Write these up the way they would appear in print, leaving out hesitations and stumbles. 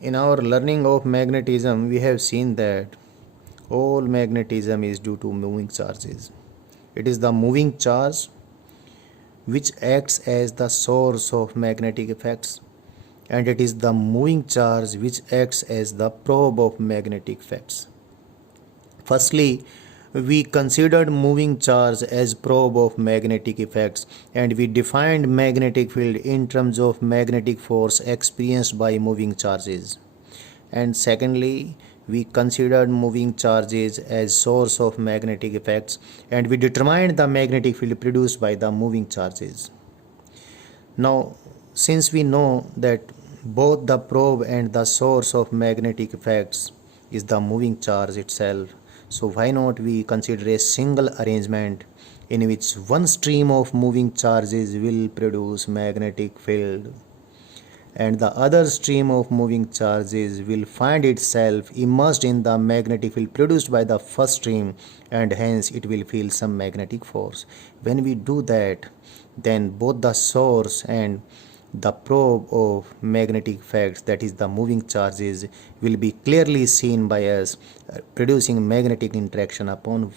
In our learning of magnetism, we have seen that all magnetism is due to moving charges. It is the moving charge which acts as the source of magnetic effects, and it is the moving charge which acts as the probe of magnetic effects. Firstly, we considered moving charge as probe of magnetic effects, and we defined magnetic field in terms of magnetic force experienced by moving charges. And secondly, we considered moving charges as source of magnetic effects, and we determined the magnetic field produced by the moving charges. Now, since we know that both the probe and the source of magnetic effects is the moving charge itself, so why not we consider a single arrangement in which one stream of moving charges will produce magnetic field, and the other stream of moving charges will find itself immersed in the magnetic field produced by the first stream, and hence it will feel some magnetic force. When we do that, then both the source and the probe of magnetic effects, that is the moving charges, will be clearly seen by us, producing magnetic interaction upon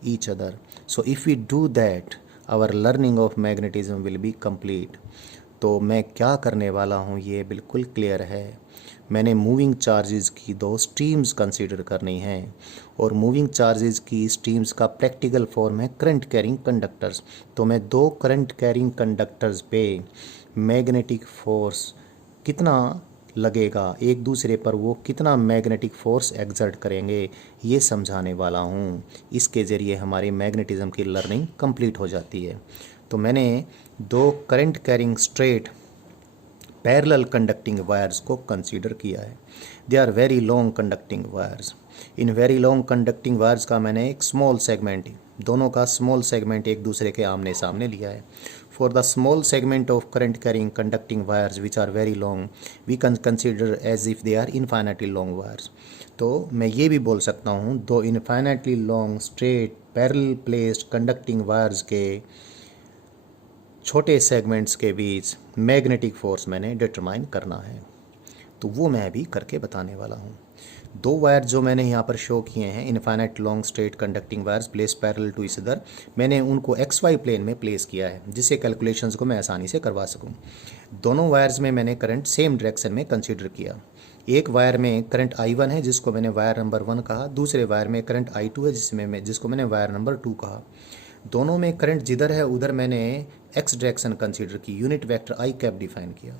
each other. So if we do that, our learning of magnetism will be complete. तो मैं क्या करने वाला हूँ ये बिल्कुल clear है। मैंने मूविंग चार्जेस की दो स्ट्रीम्स कंसीडर करनी हैं, और मूविंग चार्जेस की स्ट्रीम्स का प्रैक्टिकल फॉर्म है करंट कैरिंग कंडक्टर्स। तो मैं दो करंट कैरिंग कंडक्टर्स पे मैग्नेटिक फोर्स कितना लगेगा एक दूसरे पर, वो कितना मैग्नेटिक फोर्स एक्सर्ट करेंगे, ये समझाने वाला हूँ। इसके ज़रिए हमारी मैग्नेटिज़म की लर्निंग कंप्लीट हो जाती है। तो मैंने दो current carrying straight parallel conducting wires को कंसीडर किया है। They are very long conducting wires. इन वेरी लॉन्ग कंडक्टिंग वायर्स का मैंने एक स्मॉल सेगमेंट, दोनों का स्मॉल सेगमेंट एक दूसरे के आमने सामने लिया है। For the small segment of current carrying conducting wires which are very long, we can consider as if they are infinitely long wires. तो मैं ये भी बोल सकता हूँ दो infinitely long straight parallel placed conducting wires के छोटे सेगमेंट्स के बीच मैग्नेटिक फोर्स मैंने डिटरमाइन करना है। तो वो मैं अभी करके बताने वाला हूँ। दो वायर जो मैंने यहाँ पर शो किए हैं, infinite long straight conducting wires place parallel to each other, मैंने उनको एक्स वाई प्लेन में प्लेस किया है जिससे कैलकुलेशंस को मैं आसानी से करवा सकूँ। दोनों वायर्स में मैंने करंट सेम डायरेक्शन में कंसिडर किया। एक वायर में करंट I1 है जिसको मैंने वायर नंबर 1 कहा, दूसरे वायर में करंट I2 है जिसको मैंने वायर नंबर 2 कहा। दोनों में करंट जिधर है उधर मैंने एक्स डायरेक्शन कंसीडर की, यूनिट वेक्टर आई कैप डिफाइन किया,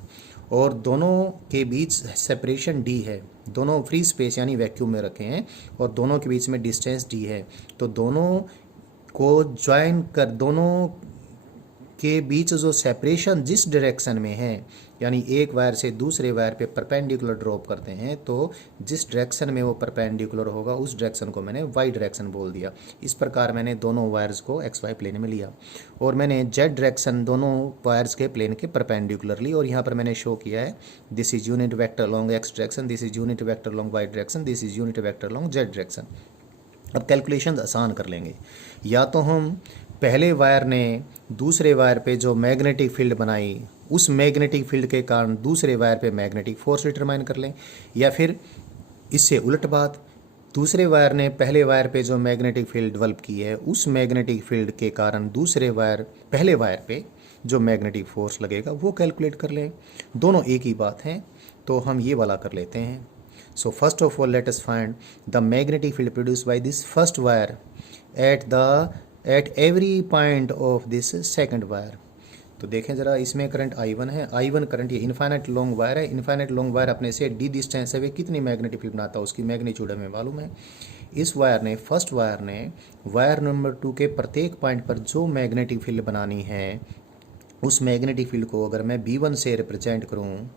और दोनों के बीच सेपरेशन डी है। दोनों फ्री स्पेस यानी वैक्यूम में रखे हैं और दोनों के बीच में डिस्टेंस डी है। तो दोनों को ज्वाइन कर, दोनों के बीच जो सेपरेशन जिस डायरेक्शन में है, यानी एक वायर से दूसरे वायर पे परपेंडिकुलर ड्रॉप करते हैं, तो जिस डायरेक्शन में वो परपेंडिकुलर होगा उस डायरेक्शन को मैंने वाई डायरेक्शन बोल दिया। इस प्रकार मैंने दोनों वायर्स को एक्स वाई प्लेन में लिया, और मैंने जेड डायरेक्शन दोनों वायर्स के प्लेन के परपेंडिकुलर ली, और यहाँ पर मैंने शो किया है this is unit vector long x direction, this is unit vector long y direction, this is unit vector long z direction. अब कैलकुलेशन आसान कर लेंगे। या तो हम पहले वायर ने दूसरे वायर पे जो मैग्नेटिक फील्ड बनाई, उस मैग्नेटिक फील्ड के कारण दूसरे वायर पे मैग्नेटिक फोर्स डिटरमाइन कर लें, या फिर इससे उलट बात, दूसरे वायर ने पहले वायर पे जो मैग्नेटिक फील्ड डेवलप की है, उस मैग्नेटिक फील्ड के कारण दूसरे वायर पहले वायर पे जो मैग्नेटिक फोर्स लगेगा वो कैलकुलेट कर लें। दोनों एक ही बात है, तो हम ये वाला कर लेते हैं। So first of all, let us find the magnetic field produced by this first wire at every point of this second wire. तो देखें ज़रा, इसमें करंट I1 है। I1 करंट ये इनफाइनाइट लॉन्ग वायर है। इनफाइनाइट लॉन्ग वायर अपने से D distance है, कितनी मैग्नेटिक फील्ड बनाता है उसकी मैग्नीट्यूड हमें मालूम है। इस वायर ने, फर्स्ट वायर ने वायर नंबर 2 के प्रत्येक पॉइंट पर जो मैग्नेटिक फील्ड बनानी है, उस मैग्नेटिक फील्ड को अगर मैं B1 से रिप्रेजेंट करूँ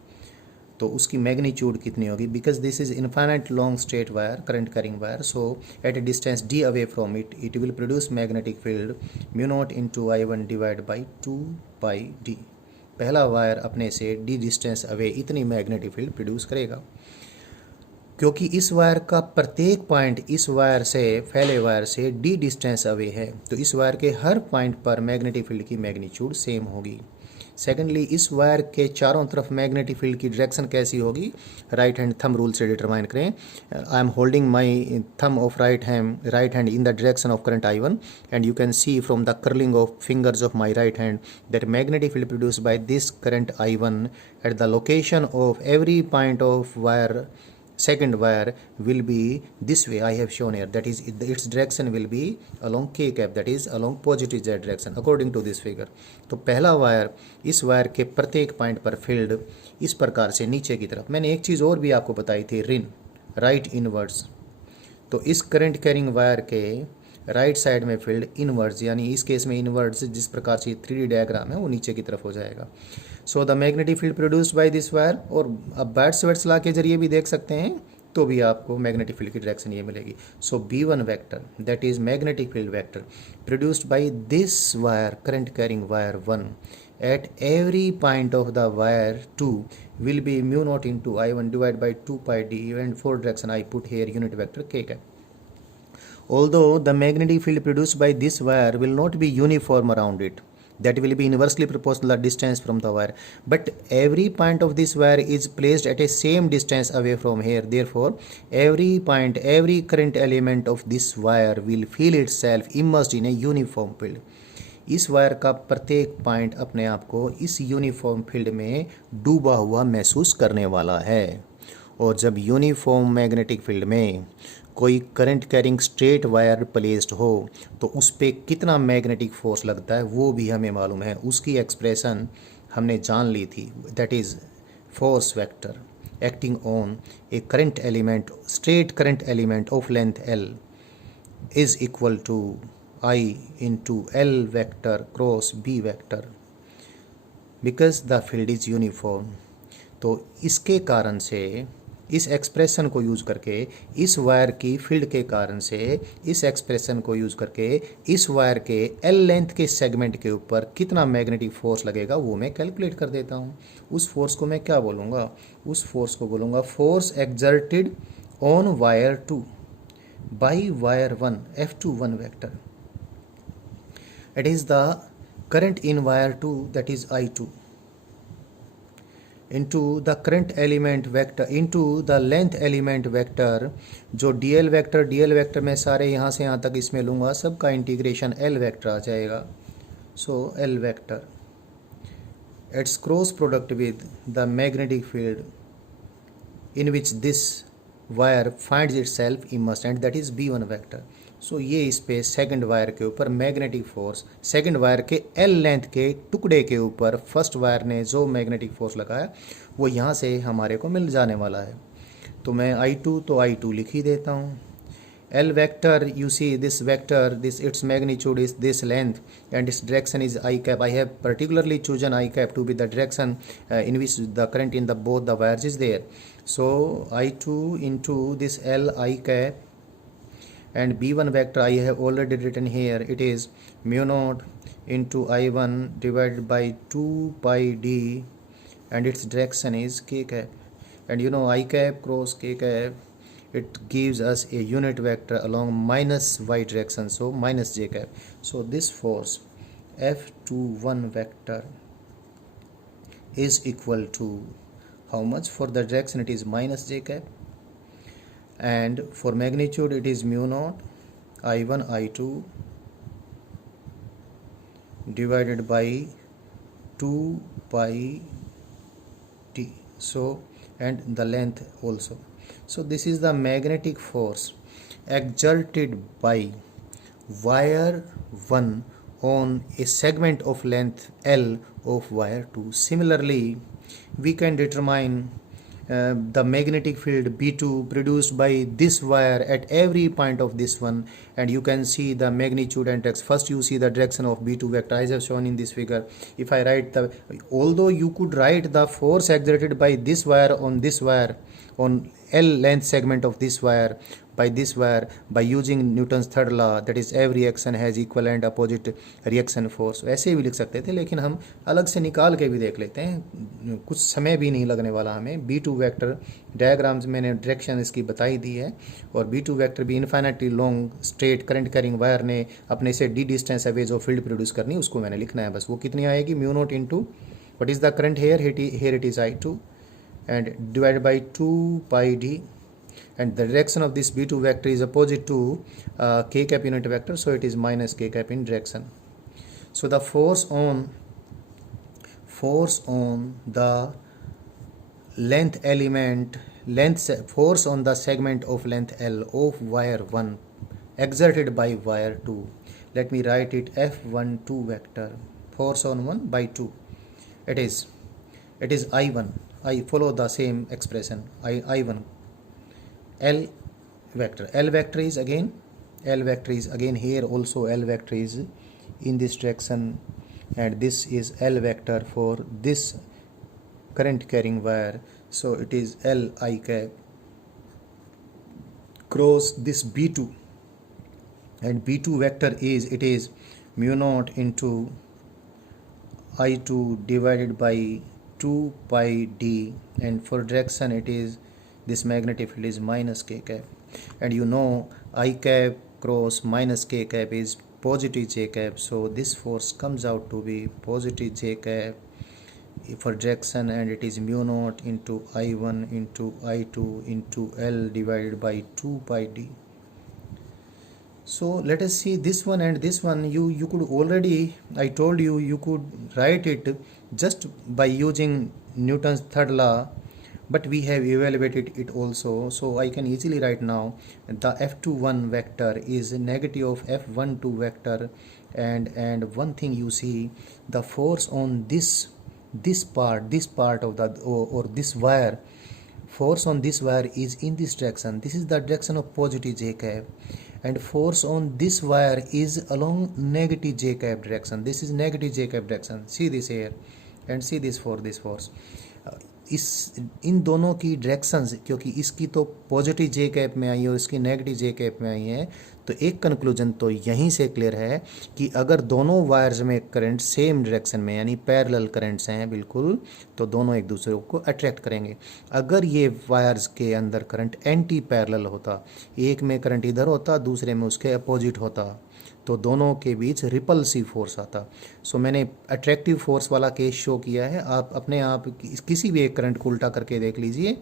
तो उसकी मैग्नीट्यूड कितनी होगी, because this is infinite long straight wire current carrying wire, so at a distance d away from it will produce magnetic field mu naught into I1 divide by 2πd। पहला wire अपने से d distance away इतनी magnetic field produce करेगा। क्योंकि इस wire का प्रत्येक point इस वायर से, पहले वायर से d डिस्टेंस अवे है, तो इस वायर के हर पॉइंट पर मैग्नेटिक फील्ड की मैग्नीट्यूड सेम होगी। सेकेंडली इस वायर के चारों तरफ मैग्नेटिक फील्ड की डायरेक्शन कैसी होगी, राइट हैंड थंब रूल से डिटरमाइन करें। I am holding my thumb of right hand in the direction of current I1 and you can see from the curling of fingers of my right hand that magnetic field produced by this current I1 at the location of every point of wire, second wire, will be this way I have shown here, that is its direction will be along k cap, that is along positive z direction according to this figure। तो पहला wire, इस wire के प्रत्येक point पर field इस प्रकार से नीचे की तरफ। मैंने एक चीज़ और भी आपको बताई थी, रिन राइट इनवर्ड्स। तो इस करंट कैरिंग वायर के राइट साइड में फील्ड इनवर्ड्स, यानी इस केस में इनवर्ड्स जिस प्रकार से 3D डायग्राम है वो नीचे की तरफ हो जाएगा। So the magnetic field produced by this wire, और अब बैट्स वेट्स ला के जरिए भी देख सकते हैं तो भी आपको मैग्नेटिक फील्ड की डायरेक्शन ये मिलेगी। सो B1 vector that is magnetic field vector produced by this wire current carrying wire 1 at every point of the wire 2 will be mu naught into I1 divided by 2 pi d, and for direction I put here unit vector k cap. Although the magnetic field produced by this wire will not be uniform around it, that will be inversely proportional to the distance from the wire, but every point of this wire is placed at a same distance away from here, therefore every point, every current element of this wire will feel itself immersed in a uniform field। इस wire का प्रत्येक point अपने आप को इस uniform field में डूबा हुआ महसूस करने वाला है। और जब यूनिफॉर्म मैग्नेटिक फील्ड में कोई current carrying straight wire placed हो तो उस पर कितना मैग्नेटिक फोर्स लगता है वो भी हमें मालूम है। उसकी एक्सप्रेशन हमने जान ली थी, that is force vector acting on a current element, straight current element of length L is equal to I into L vector cross B vector because the field is uniform। तो इसके कारण से, इस expression को use करके, इस wire की field के कारण से, इस एक्सप्रेशन को यूज़ करके इस वायर के L लेंथ के सेगमेंट के ऊपर कितना मैग्नेटिक फोर्स लगेगा वो मैं कैलकुलेट कर देता हूँ। उस फोर्स को मैं क्या बोलूँगा, उस फोर्स को बोलूँगा force exerted on wire 2 by wire 1 F21 vector। It is the current in wire 2, that is I2, into the current element vector into the length element vector, जो dl वेक्टर में सारे यहाँ से यहाँ तक इसमें लूँगा, सबका इंटीग्रेशन L वेक्टर आ जाएगा। सो L vector its cross product with the magnetic field in which this wire finds itself immersed, and that is B1 vector. So ये इस पे सेकंड वायर के ऊपर मैग्नेटिक फोर्स, सेकंड वायर के L length के टुकड़े के ऊपर फर्स्ट वायर ने जो मैग्नेटिक फोर्स लगाया वो यहाँ से हमारे को मिल जाने वाला है। तो मैं I2 लिख ही देता हूँ। L vector, you see this vector, this its magnitude is this length and its direction is I cap। I have particularly chosen I cap to be the direction in which the current in the both the wires is there। So I2 into this L I cap, and B1 vector I have already written here, it is mu naught into I1 divided by 2 pi d, and its direction is k cap, and you know I cap cross k cap, it gives us a unit vector along minus y direction, so minus j cap। So this force F21 vector is equal to how much? For the direction it is minus j cap, and for magnitude it is mu naught I1 I2 divided by 2 pi t, so and the length also। So this is the magnetic force exerted by wire 1 on a segment of length L of wire 2. Similarly, we can determine the magnetic field B2 produced by this wire at every point of this one, and you can see the magnitude and direction. First you see the direction of B2 vector as I have shown in this figure. If I write the, although you could write the force exerted by this wire on L length segment of this wire by using Newton's third law, that is every action has equal and opposite reaction force, ऐसे भी लिख सकते थे, लेकिन हम अलग से निकाल के भी देख लेते हैं, कुछ समय भी नहीं लगने वाला हमें। B2 वेक्टर डायग्राम्स मैंने डायरेक्शन इसकी बताई दी है, और B2 वेक्टर भी infinitely long straight current carrying wire ने अपने से d डिस्टेंस अवे जो फील्ड प्रोड्यूस करनी उसको मैंने लिखना है बस। वो कितनी आएगी, mu naught into What is the current here? Here it is I2 and divided by 2 pi d, and the direction of this B2 vector is opposite to k cap unit vector, so it is minus k cap in direction. So the force on the length element, force on the segment of length L of wire 1 exerted by wire 2, let me write it F12 vector, force on 1 by 2, it is I1, I follow the same expression, I1 L vector is again here also L vector is in this direction, and this is L vector for this current carrying wire, so it is L I cap cross this B2, and B2 vector is mu naught into I2 divided by 2 pi d, and for direction it is this magnetic field is minus k cap, and you know I cap cross minus k cap is positive j cap, so this force comes out to be positive j cap for direction, and it is mu naught into I1 into I2 into L divided by 2 pi d. So let us see this one and this one. You could already, I told you, you could write it just by using Newton's third law, but we have evaluated it also, so I can easily write now the F21 vector is negative of F12 vector, and one thing you see, the force on this part of the or this wire, force on this wire is in this direction, this is the direction of positive j cap, and force on this wire is along negative j cap direction, this is negative j cap direction, see this here and see this for this force, इस इन दोनों की directions, क्योंकि इसकी तो positive जे cap में आई है और इसकी नेगेटिव जे कैप में आई है, तो एक कंक्लूजन तो यहीं से क्लियर है कि अगर दोनों वायर्स में करंट सेम डायरेक्शन में यानी पैरेलल करंट्स हैं बिल्कुल, तो दोनों एक दूसरे को अट्रैक्ट करेंगे। अगर ये वायर्स के अंदर करंट एंटी पैरेलल होता, एक में करंट इधर होता दूसरे में उसके अपोजिट होता, तो दोनों के बीच रिपल्सिव फोर्स आता। सो मैंने अट्रैक्टिव फोर्स वाला केस शो किया है, आप अपने आप किसी भी एक करंट को उल्टा करके देख लीजिए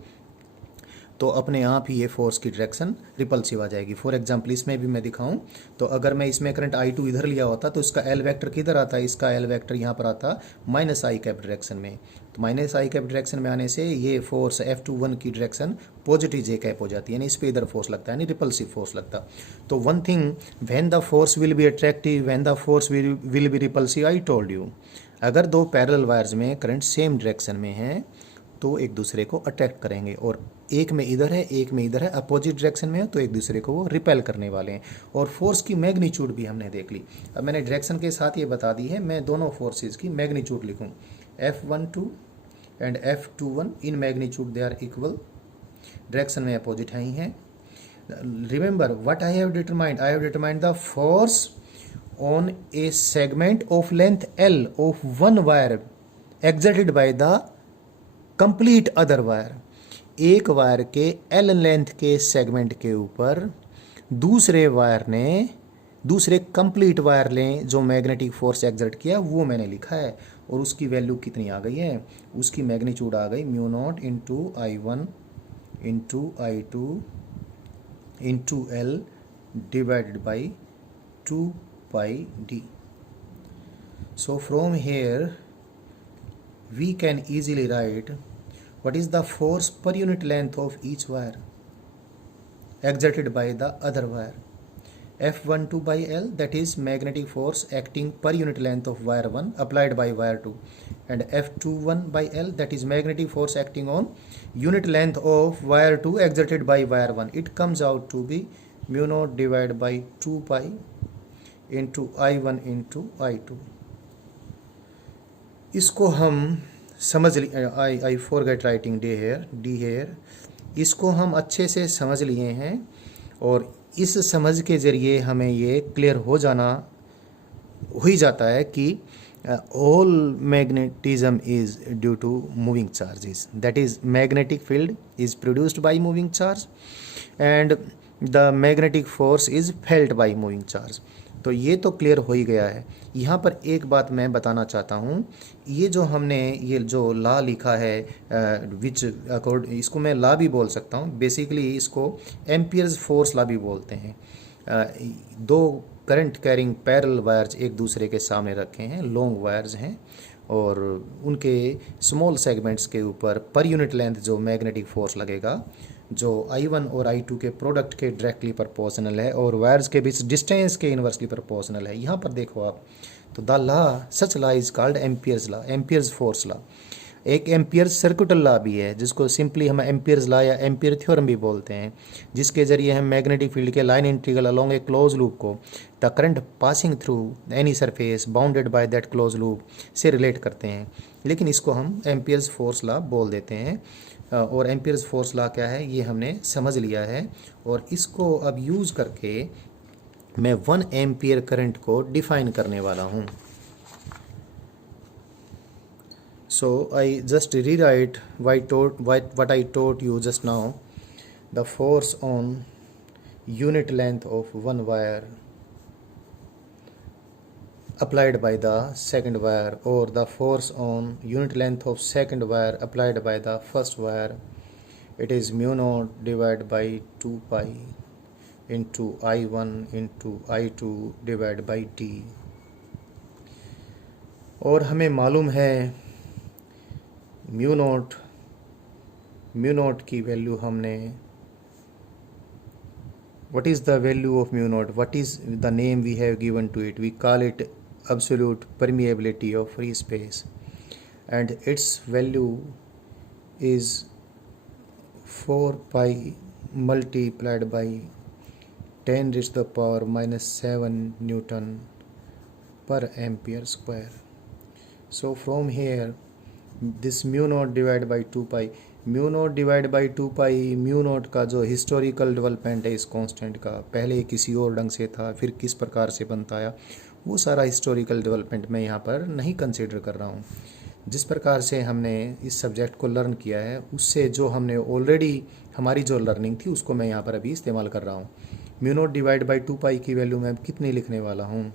तो अपने आप ही ये फोर्स की डायरेक्शन रिपल्सिव आ जाएगी। फॉर एग्जांपल इसमें भी मैं दिखाऊं तो अगर मैं इसमें करंट I2 इधर लिया होता तो इसका L वेक्टर किधर आता, इसका L वेक्टर यहाँ पर आता माइनस आई कैप डायरेक्शन में, तो माइनस आई कैप डायरेक्शन में आने से ये फोर्स F21 की डायरेक्शन पॉजिटिव जे कैप हो जाती है, यानी इस पर इधर फोर्स लगता है, यानी रिपल्सिव फोर्स लगता। तो one thing, when the force will be attractive, when the force will be repulsive, I told you, अगर दो पैरेलल वायर्स में करंट सेम डायरेक्शन में है तो एक दूसरे को अट्रैक्ट करेंगे, और एक में इधर है एक में इधर है, अपोजिट डायरेक्शन में है तो एक दूसरे को वो रिपेल करने वाले हैं। और फोर्स की मैग्नीट्यूड भी हमने देख ली। अब मैंने डायरेक्शन के साथ ये बता दी है, मैं दोनों फोर्सेस की मैग्नीट्यूड लिखूं, F12 and F21 in magnitude they are equal, direction में अपोजिट है ही हैं। Remember what I have determined the force on a segment of length L of one wire exerted by the complete other wire, एक wire के L length के segment के ऊपर दूसरे वायर ने, दूसरे कंप्लीट वायर ने जो मैग्नेटिक फोर्स एक्सर्ट किया वो मैंने लिखा है, और उसकी वैल्यू कितनी आ गई है, उसकी मैग्नीट्यूड आ गई mu naught into I1 into I2 into L divided by 2 pi d. So from here we can easily write what is the force per unit length of each wire exerted by the other wire. F12 by L, that is magnetic force acting per unit length of wire 1 applied by wire 2, and F21 by L, that is magnetic force acting on unit length of wire 2 exerted by wire 1. It comes out to be mu naught divided by 2 pi into I1 into I2. इसको हम समझ लिए, I forget writing d here, इसको हम अच्छे से समझ लिए हैं, और इस समझ के ज़रिए हमें ये क्लियर हो ही जाता है कि all magnetism is due to moving charges, that is magnetic field is produced by moving charge and the magnetic force is felt by moving charge. तो ये तो क्लियर हो ही गया है। यहाँ पर एक बात मैं बताना चाहता हूँ, ये जो हमने ये जो लॉ लिखा है विच अकॉर्ड, इसको मैं लॉ भी बोल सकता हूँ, बेसिकली इसको एम्पियर्स फोर्स लॉ भी बोलते हैं। दो करंट कैरिंग पैरेलल वायर्स एक दूसरे के सामने रखे हैं, लॉन्ग वायर्स हैं, और उनके स्मॉल सेगमेंट्स के ऊपर पर यूनिट लेंथ जो मैग्नेटिक फोर्स लगेगा, जो I1 और I2 के प्रोडक्ट के डायरेक्टली प्रोपोर्शनल है और वायर्स के बीच डिस्टेंस के इन्वर्सली प्रोपोर्शनल है। यहाँ पर देखो आप, तो the law, such law is called Ampere's law, amperes force law. एक एम्पियर्स सर्किटल लॉ भी है, जिसको सिंपली हम एम्पियर्स लॉ या एम्पियर थ्योरम भी बोलते हैं, जिसके जरिए हम मैग्नेटिक फील्ड के लाइन इंटीग्रल अलोंग ए क्लोज लूप को the current passing through any surface bounded by that close loop से रिलेट करते हैं। लेकिन इसको हम एम्पियर्स फोर्स लॉ बोल देते हैं। और एम्पियर्स फोर्स लॉ क्या है ये हमने समझ लिया है, और इसको अब यूज़ करके मैं 1 एम्पियर करंट को डिफाइन करने वाला हूँ। So I just rewrite what I taught you just now. The force on unit length of one wire applied by the second wire, or the force on unit length of second wire applied by the first wire, it is mu naught divided by 2 pi into I1 into I2 divided by d। और हमें मालूम है mu naught की value हमने, what is the value of mu naught, what is the name we have given to it, we call it absolute permeability of free space, and its value is 4 pi multiplied by 10 raised to the power minus 7 Newton per ampere square. So from here this mu naught divide by 2 pi, mu naught divide by 2 pi, mu naught का जो historical development है इस constant का, पहले किसी और ढंग से था, फिर किस प्रकार से बनता आया, वो सारा हिस्टोरिकल डेवलपमेंट मैं यहाँ पर नहीं कंसीडर कर रहा हूँ। जिस प्रकार से हमने इस सब्जेक्ट को लर्न किया है, उससे जो हमने ऑलरेडी हमारी जो लर्निंग थी उसको मैं यहाँ पर अभी इस्तेमाल कर रहा हूँ। म्यू नॉट डिवाइड बाई 2 पाई की वैल्यू मैं कितनी लिखने वाला हूँ,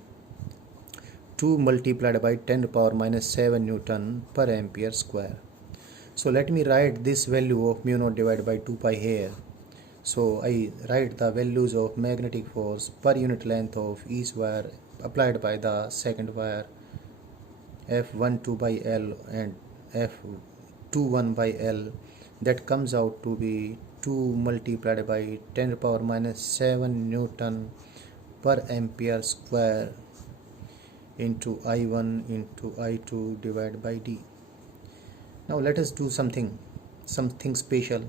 2 multiplied by 10 to the power minus 7 Newton per ampere square. So let me write this value of mu naught divided by 2 pi here. So I write the values of magnetic force per unit length of each wire applied by the second wire, F12 by L and F21 by L. That comes out to be 2 multiplied by 10 to the power minus 7 Newton per ampere square into I1 into I2 divided by d. Now let us do something special,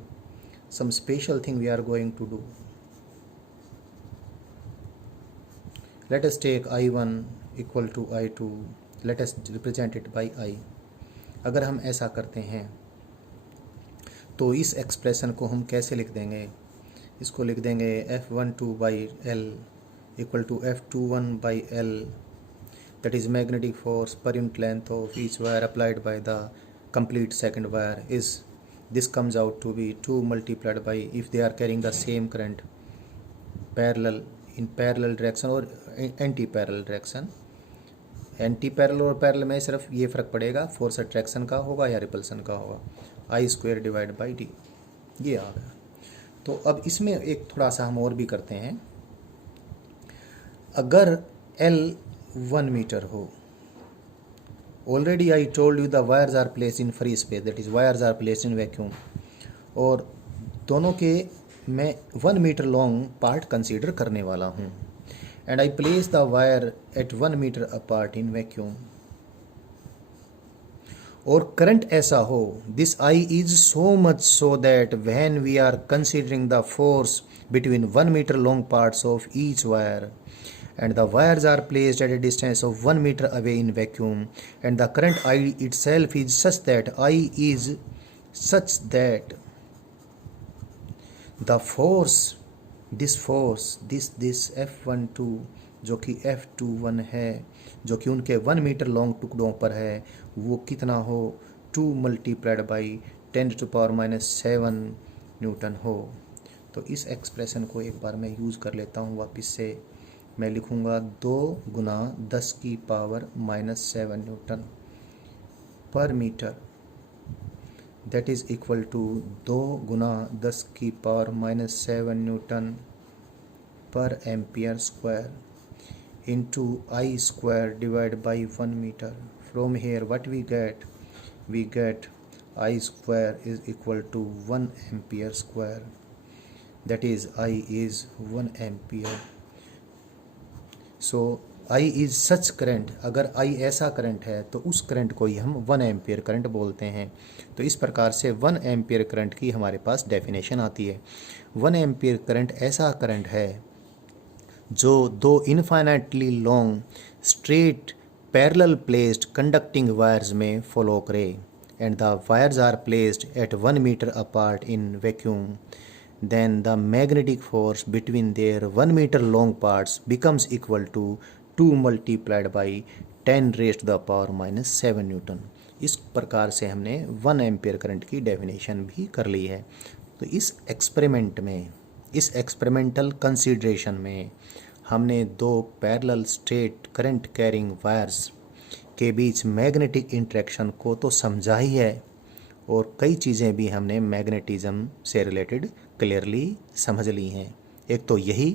some special thing we are going to do. Let us take I1 equal to I2, let us represent it by I. अगर हम ऐसा करते हैं तो इस expression को हम कैसे लिख देंगे, इसको लिख देंगे F12 by L equal to F21 by L, that is magnetic force per unit length of each wire applied by the complete second wire is, this comes out to be 2 multiplied by, if they are carrying the same current parallel in parallel direction or anti parallel direction, anti parallel और parallel में सिर्फ ये फ़र्क पड़ेगा, force attraction का होगा या repulsion का होगा, आई स्क्वायर डिवाइड बाई डी, ये आ गया। तो अब इसमें एक थोड़ा सा हम और भी करते हैं। अगर L 1 मीटर हो, already I told you the wires are place in free space, that is wires are place in vacuum, और दोनों के मैं 1 मीटर लॉन्ग पार्ट कंसीडर करने वाला हूँ, and I place the wire at 1 meter apart in vacuum, और current ऐसा हो, this I is so much so that when we are considering the force between 1 meter long parts of each wire and the wires are placed at a distance of 1 meter away in vacuum, and the current I itself is such that the force, this F12 जो कि F21 है, जो कि उनके 1 meter long टुकड़ों पर है, वो कितना हो, 2 multiplied by 10 to the power minus 7 Newton हो। तो इस एक्सप्रेशन को एक बार मैं यूज़ कर लेता हूँ वापस से, मैं लिखूँगा 2 गुना 10⁻⁻7 newton per metre, that is equal to 2 गुना 10⁻⁻7 newton per ampere square into I square divided by 1 meter. From here what we get? We get I square is equal to 1 ampere square, that is I is 1 ampere. So I is such current, अगर I ऐसा current है तो उस current को ही हम 1 ampere current बोलते हैं। तो इस प्रकार से 1 एम्पियर करंट की हमारे पास डेफिनेशन आती है। 1 एम्पियर करंट ऐसा करंट है जो दो infinitely long straight parallel placed conducting wires में फॉलो करे and the wires are placed at 1 meter apart in vacuum, then the magnetic force between their 1 meter long parts becomes equal to 2 multiplied by 10 raised to the power minus 7 Newton. इस प्रकार से हमने 1 ampere current की definition भी कर ली है। तो इस एक्सपेरिमेंट में, इस एक्सपेरिमेंटल कंसीडरेशन में हमने दो parallel straight current carrying wires के बीच मैग्नेटिक इंटरेक्शन को तो समझा ही है, और कई चीज़ें भी हमने मैग्नेटिज्म से रिलेटेड क्लियरली समझ ली हैं। एक तो यही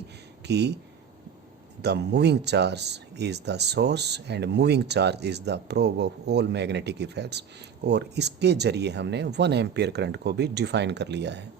कि the moving charge is the source and moving charge is the proof of all magnetic effects, और इसके ज़रिए हमने 1 एम्पियर करंट को भी डिफाइन कर लिया है।